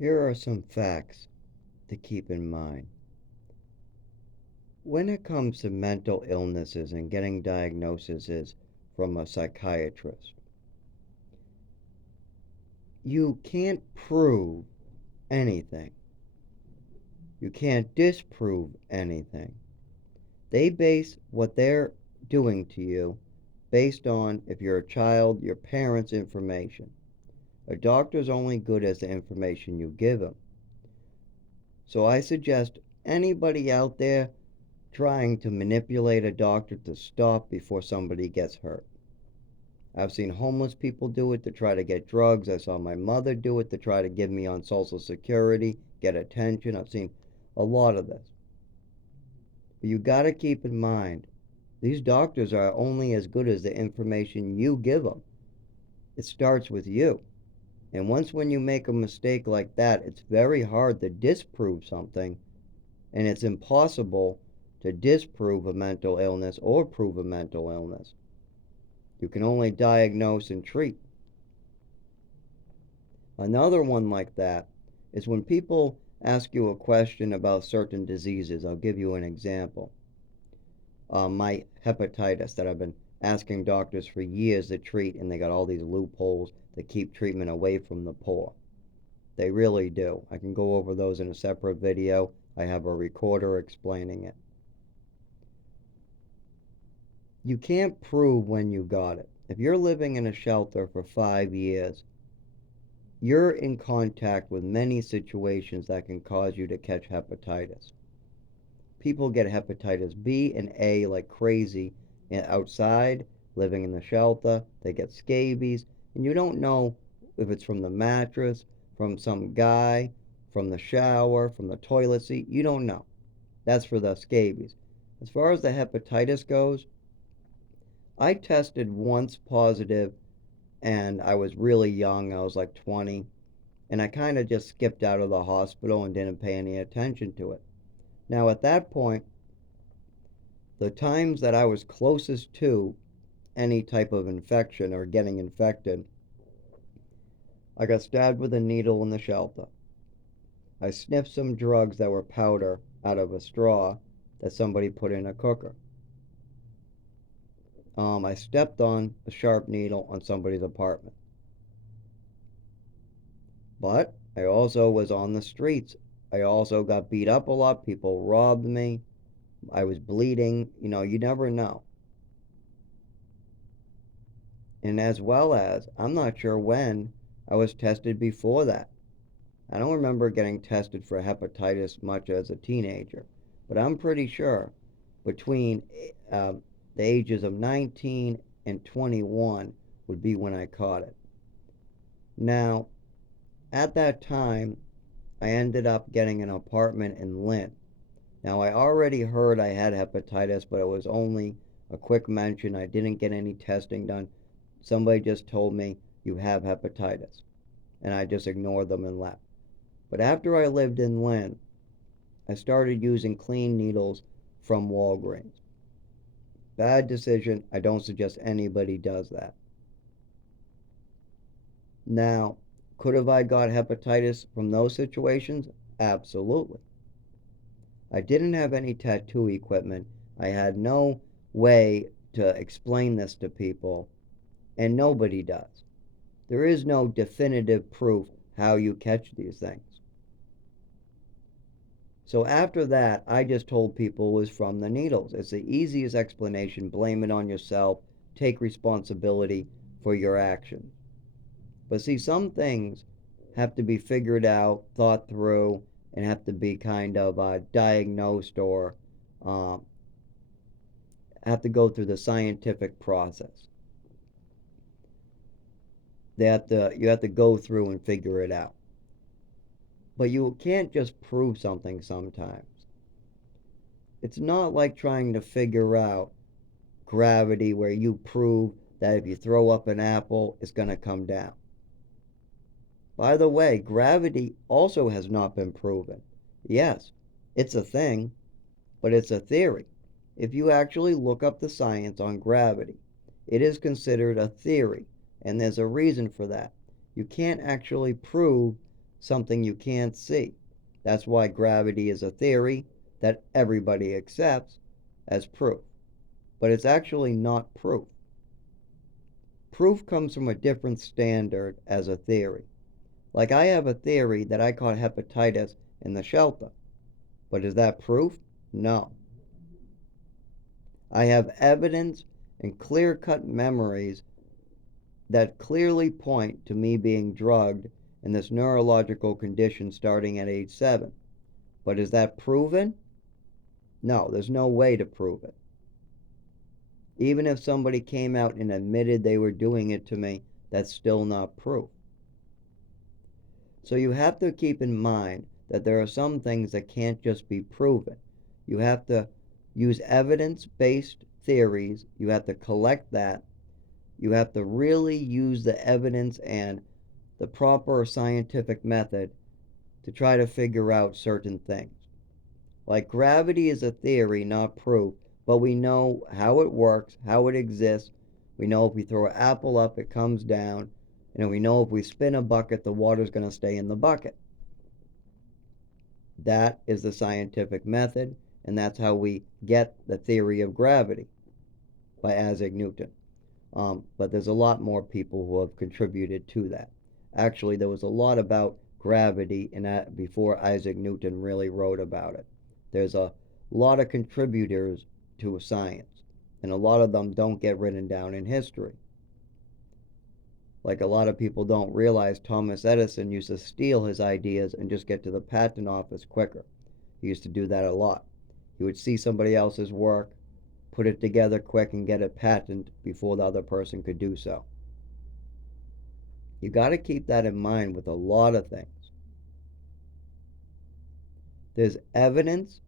Here are some facts to keep in mind. When it comes to mental illnesses and getting diagnoses from a psychiatrist, you can't prove anything. You can't disprove anything. They base what they're doing to you based on, if you're a child, your parents' information. A doctor's only good as the information you give him. So I suggest anybody out there trying to manipulate a doctor to stop before somebody gets hurt. I've seen homeless people do it to try to get drugs. I saw my mother do it to try to get me on Social Security, get attention. I've seen a lot of this. But you got to keep in mind, these doctors are only as good as the information you give them. It starts with you. And once when you make a mistake like that, it's very hard to disprove something, and it's impossible to disprove a mental illness or prove a mental illness. You can only diagnose and treat. Another one like that is when people ask you a question about certain diseases. I'll give you an example. My hepatitis that I've been asking doctors for years to treat, and they got all these loopholes to keep treatment away from the poor. They really do. I can go over those in a separate video. I have a recorder explaining it. You can't prove when you got it. If you're living in a shelter for 5 years, you're in contact with many situations that can cause you to catch hepatitis. People get hepatitis B and A like crazy outside, living in the shelter. They get scabies, and you don't know if it's from the mattress, from some guy, from the shower, from the toilet seat. You don't know. That's for the scabies. As far as the hepatitis goes, I tested once positive, and I was really young. I was like 20, and I kind of just skipped out of the hospital and didn't pay any attention to it. Now, at that point, the times that I was closest to any type of infection or getting infected, I got stabbed with a needle in the shelter. I sniffed some drugs that were powder out of a straw that somebody put in a cooker. I stepped on a sharp needle on somebody's apartment. But I also was on the streets. I also got beat up a lot. People robbed me. I was bleeding. You never know. And as well as, I'm not sure when I was tested before that. I don't remember getting tested for hepatitis much as a teenager, but I'm pretty sure between the ages of 19 and 21 would be when I caught it. Now, at that time, I ended up getting an apartment in Lynn. Now, I already heard I had hepatitis, but it was only a quick mention. I didn't get any testing done. Somebody just told me, you have hepatitis. And I just ignored them and left. But after I lived in Lynn, I started using clean needles from Walgreens. Bad decision. I don't suggest anybody does that. Now, could have I got hepatitis from those situations? Absolutely. I didn't have any tattoo equipment. I had no way to explain this to people, and nobody does. There is no definitive proof how you catch these things. So after that, I just told people it was from the needles. It's the easiest explanation. Blame it on yourself. Take responsibility for your actions. But see, some things have to be figured out, thought through, and have to be kind of diagnosed, or have to go through the scientific process. You have to go through and figure it out. But you can't just prove something sometimes. It's not like trying to figure out gravity, where you prove that if you throw up an apple, it's going to come down. By the way, gravity also has not been proven. Yes, it's a thing, but it's a theory. If you actually look up the science on gravity, it is considered a theory, and there's a reason for that. You can't actually prove something you can't see. That's why gravity is a theory that everybody accepts as proof. But it's actually not proof. Proof comes from a different standard as a theory. Like I have a theory that I caught hepatitis in the shelter. But is that proof? No. I have evidence and clear-cut memories that clearly point to me being drugged in this neurological condition starting at age 7. But is that proven? No, there's no way to prove it. Even if somebody came out and admitted they were doing it to me, that's still not proof. So you have to keep in mind that there are some things that can't just be proven. You have to use evidence-based theories. You have to collect that. You have to really use the evidence and the proper scientific method to try to figure out certain things. Like gravity is a theory, not proof, but we know how it works, how it exists. We know if we throw an apple up, it comes down. And we know if we spin a bucket, the water's going to stay in the bucket. That is the scientific method, and that's how we get the theory of gravity by Isaac Newton. But there's a lot more people who have contributed to that. Actually, there was a lot about gravity before Isaac Newton really wrote about it. There's a lot of contributors to science, and a lot of them don't get written down in history. Like a lot of people don't realize Thomas Edison used to steal his ideas and just get to the patent office quicker. He used to do that a lot. He would see somebody else's work, put it together quick, and get a patent before the other person could do so. You got to keep that in mind with a lot of things. There's evidence,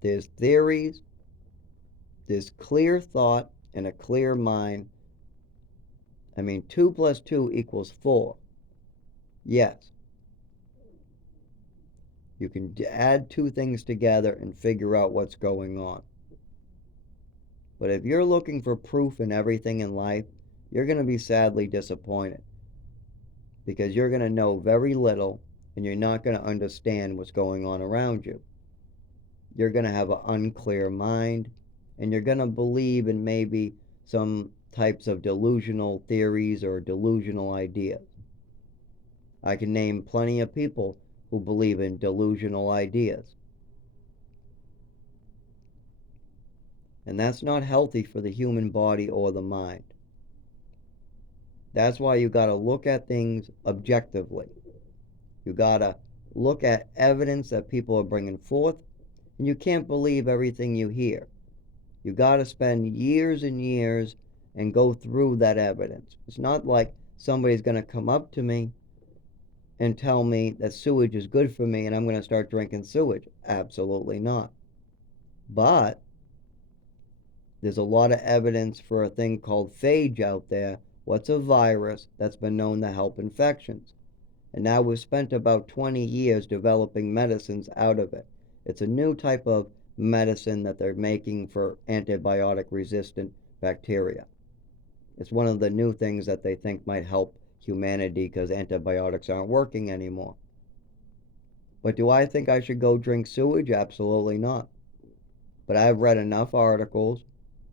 there's theories, there's clear thought and a clear mind. 2 plus 2 equals 4. Yes. You can add two things together and figure out what's going on. But if you're looking for proof in everything in life, you're going to be sadly disappointed, because you're going to know very little and you're not going to understand what's going on around you. You're going to have an unclear mind, and you're going to believe in maybe some types of delusional theories or delusional ideas. I can name plenty of people who believe in delusional ideas. And that's not healthy for the human body or the mind. That's why you got to look at things objectively. You got to look at evidence that people are bringing forth, and you can't believe everything you hear. You got to spend years and years and go through that evidence. It's not like somebody's going to come up to me and tell me that sewage is good for me and I'm going to start drinking sewage. Absolutely not. But there's a lot of evidence for a thing called phage out there. What's a virus that's been known to help infections? And now we've spent about 20 years developing medicines out of it. It's a new type of medicine that they're making for antibiotic-resistant bacteria. It's one of the new things that they think might help humanity because antibiotics aren't working anymore. But do I think I should go drink sewage? Absolutely not. But I've read enough articles,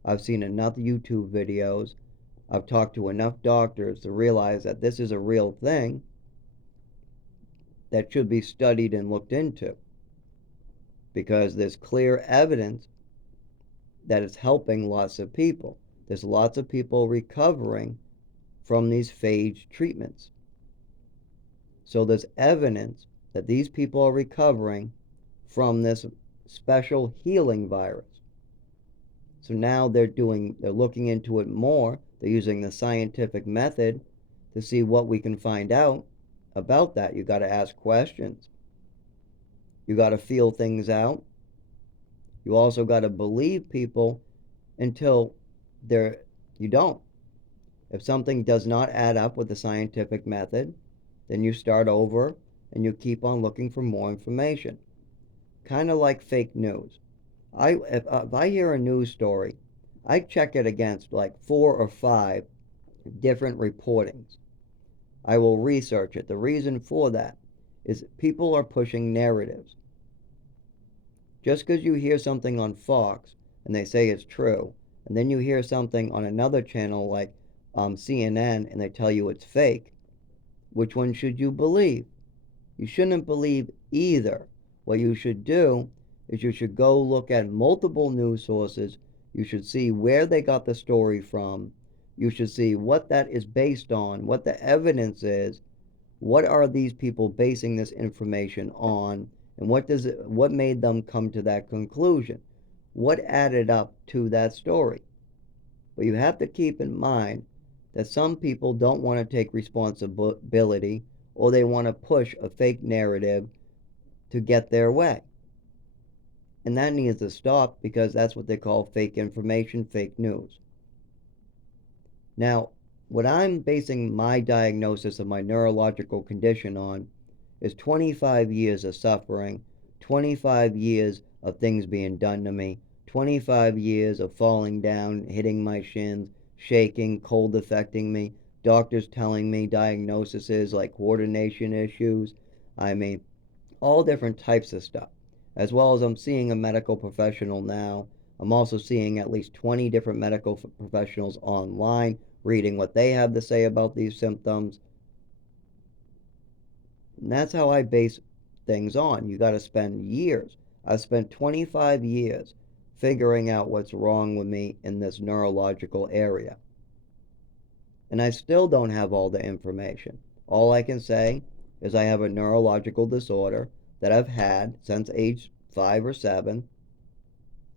I've seen enough YouTube videos, I've talked to enough doctors to realize that this is a real thing that should be studied and looked into, because there's clear evidence that it's helping lots of people. There's lots of people recovering from these phage treatments. So there's evidence that these people are recovering from this special healing virus. So now they're looking into it more. They're using the scientific method to see what we can find out about that. You got to ask questions. You got to feel things out. You also got to believe people until you don't. If something does not add up with the scientific method, then you start over and you keep on looking for more information. Kind of like fake news. If I hear a news story, I check it against like 4 or 5 different reportings. I will research it. The reason for that is people are pushing narratives. Just because you hear something on Fox and they say it's true, and then you hear something on another channel like CNN and they tell you it's fake, which one should you believe? You shouldn't believe either. What you should do is you should go look at multiple news sources. You should see where they got the story from. You should see what that is based on, what the evidence is. What are these people basing this information on, and what made them come to that conclusion? What added up to that story? But you have to keep in mind that some people don't want to take responsibility, or they want to push a fake narrative to get their way. And that needs to stop, because that's what they call fake information, fake news. Now, what I'm basing my diagnosis of my neurological condition on is 25 years of suffering, 25 years of things being done to me, 25 years of falling down, hitting my shins, shaking, cold affecting me, doctors telling me diagnoses like coordination issues. I mean, all different types of stuff. As well as I'm seeing a medical professional now. I'm also seeing at least 20 different medical professionals online, reading what they have to say about these symptoms. And that's how I base things on. You got to spend years. I've spent 25 years figuring out what's wrong with me in this neurological area. And I still don't have all the information. All I can say is I have a neurological disorder that I've had since age 5 or 7.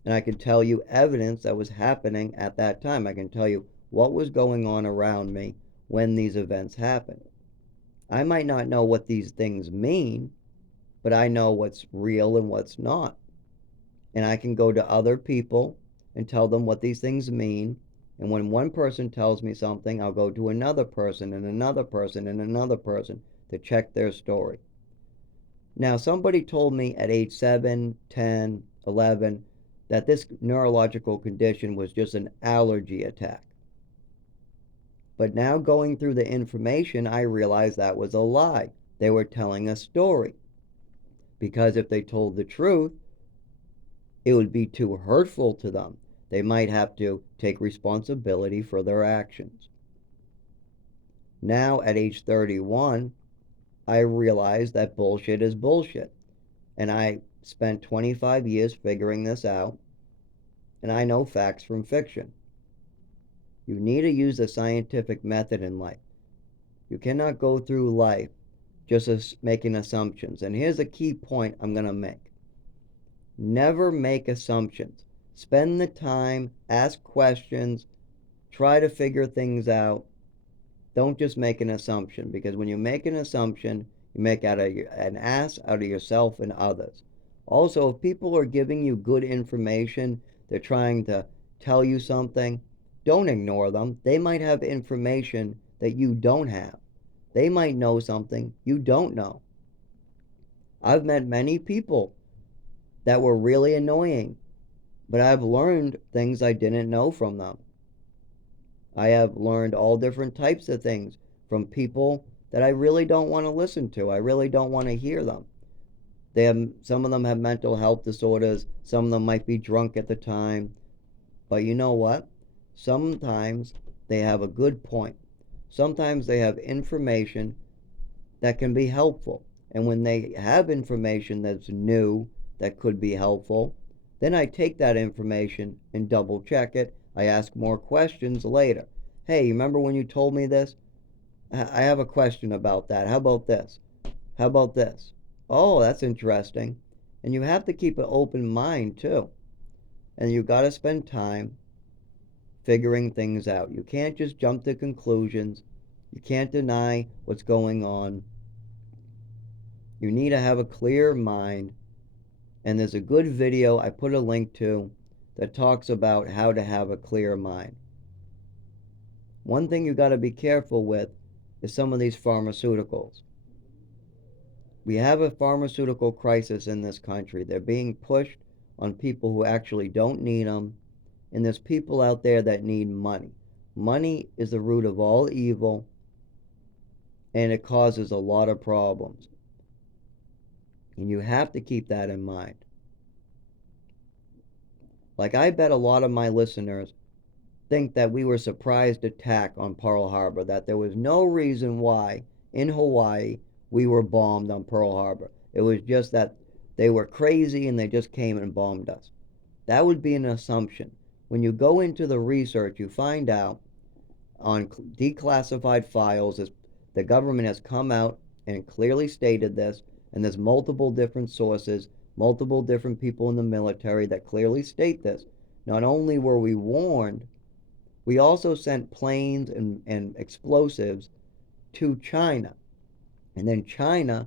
And I can tell you evidence that was happening at that time. I can tell you what was going on around me when these events happened. I might not know what these things mean, but I know what's real and what's not. And I can go to other people and tell them what these things mean. And when one person tells me something, I'll go to another person and another person and another person to check their story. Now, somebody told me at age 7, 10, 11 that this neurological condition was just an allergy attack. But now, going through the information, I realized that was a lie. They were telling a story. Because if they told the truth, it would be too hurtful to them. They might have to take responsibility for their actions. Now, at age 31, I realized that bullshit is bullshit. And I spent 25 years figuring this out. And I know facts from fiction. You need to use the scientific method in life. You cannot go through life just making assumptions. And here's a key point I'm going to make. Never make assumptions. Spend the time, ask questions, try to figure things out. Don't just make an assumption, because when you make an assumption, you make an ass out of yourself and others. Also, if people are giving you good information, they're trying to tell you something, don't ignore them. They might have information that you don't have. They might know something you don't know. I've met many people that were really annoying, but I've learned things I didn't know from them. I have learned all different types of things from people that I really don't want to listen to. I really don't want to hear them. Some of them have mental health disorders. Some of them might be drunk at the time. But you know what? Sometimes they have a good point. Sometimes they have information that can be helpful. And when they have information that's new that could be helpful, then I take that information and double check it. I ask more questions later. Hey, remember when you told me this? I have a question about that. How about this? How about this? Oh, that's interesting. And you have to keep an open mind too. And you got to spend time figuring things out. You can't just jump to conclusions. You can't deny what's going on. You need to have a clear mind. And there's a good video I put a link to that talks about how to have a clear mind. One thing you got to be careful with is some of these pharmaceuticals. We have a pharmaceutical crisis in this country. They're being pushed on people who actually don't need them. And there's people out there that need money. Money is the root of all evil. and it causes a lot of problems. And you have to keep that in mind. Like, I bet a lot of my listeners think that we were surprised attack on Pearl Harbor, that there was no reason why in Hawaii we were bombed on Pearl Harbor. It was just that they were crazy and they just came and bombed us. That would be an assumption. When you go into the research, you find out on declassified files is the government has come out and clearly stated this, and there's multiple different sources, multiple different people in the military that clearly state this. Not only were we warned, we also sent planes and explosives to China. And then China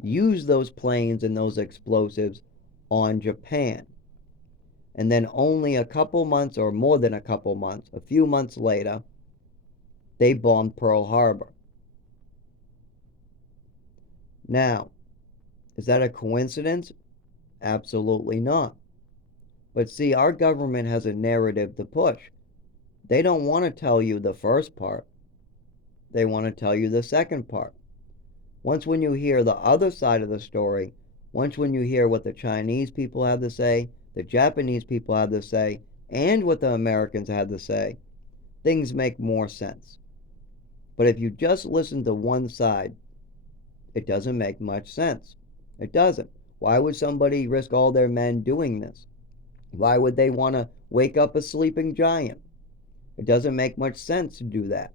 used those planes and those explosives on Japan. And then only a couple months, or more than a couple months, a few months later, they bombed Pearl Harbor. Now, is that a coincidence? Absolutely not. But see, our government has a narrative to push. They don't want to tell you the first part. They want to tell you the second part. Once when you hear the other side of the story, once when you hear what the Chinese people have to say, the Japanese people have to say, and what the Americans have to say, things make more sense. But if you just listen to one side, it doesn't make much sense. It doesn't. Why would somebody risk all their men doing this? Why would they want to wake up a sleeping giant? It doesn't make much sense to do that.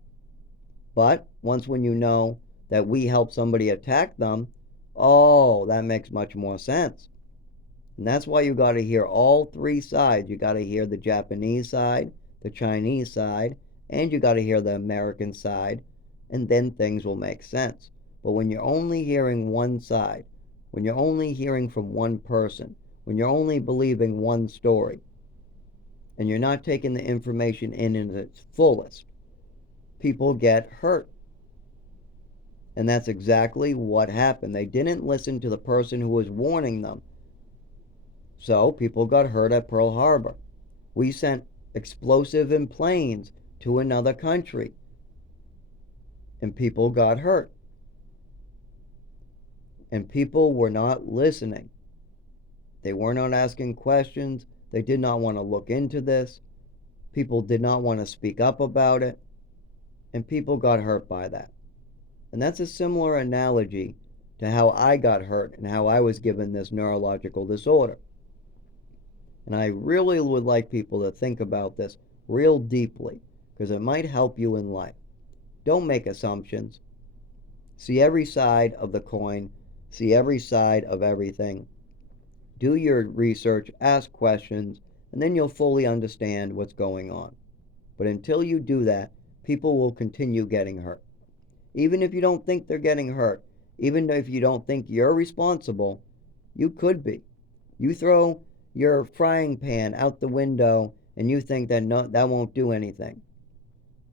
But once when you know that we help somebody attack them, oh, that makes much more sense. And that's why you got to hear all three sides. You got to hear the Japanese side, the Chinese side, and you got to hear the American side, and then things will make sense. But when you're only hearing one side, when you're only hearing from one person, when you're only believing one story, and you're not taking the information in its fullest, people get hurt. And that's exactly what happened. They didn't listen to the person who was warning them. So people got hurt at Pearl Harbor. We sent explosive in planes to another country, and people got hurt. And people were not listening. They were not asking questions. They did not want to look into this. People did not want to speak up about it. And people got hurt by that. And that's a similar analogy to how I got hurt and how I was given this neurological disorder. And I really would like people to think about this real deeply, because it might help you in life. Don't make assumptions. See every side of the coin. See every side of everything. Do your research, ask questions, and then you'll fully understand what's going on. But until you do that, people will continue getting hurt. Even if you don't think they're getting hurt, even if you don't think you're responsible, you could be. You throw your frying pan out the window and you think that that won't do anything.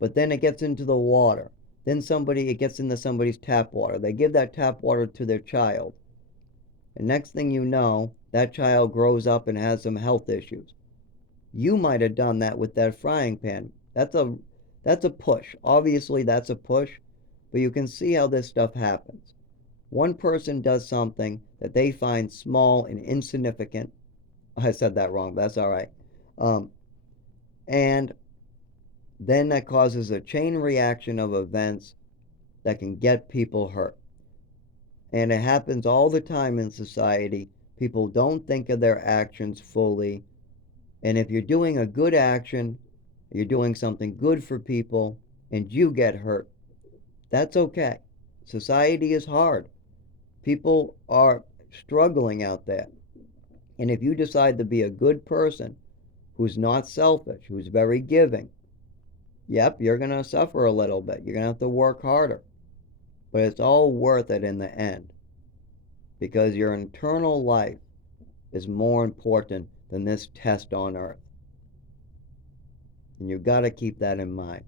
But then it gets into the water. Then it gets into somebody's tap water. They give that tap water to their child. And next thing you know, that child grows up and has some health issues. You might have done that with that frying pan. That's a push. Obviously that's a push, but you can see how this stuff happens. One person does something that they find small and insignificant. I said that wrong, but that's all right. And then that causes a chain reaction of events that can get people hurt. And it happens all the time in society. People don't think of their actions fully. And if you're doing a good action, you're doing something good for people, and you get hurt, that's okay. Society is hard. People are struggling out there. And if you decide to be a good person who's not selfish, who's very giving, yep, you're going to suffer a little bit. You're going to have to work harder. But it's all worth it in the end. Because your eternal life is more important than this test on earth. And you've got to keep that in mind.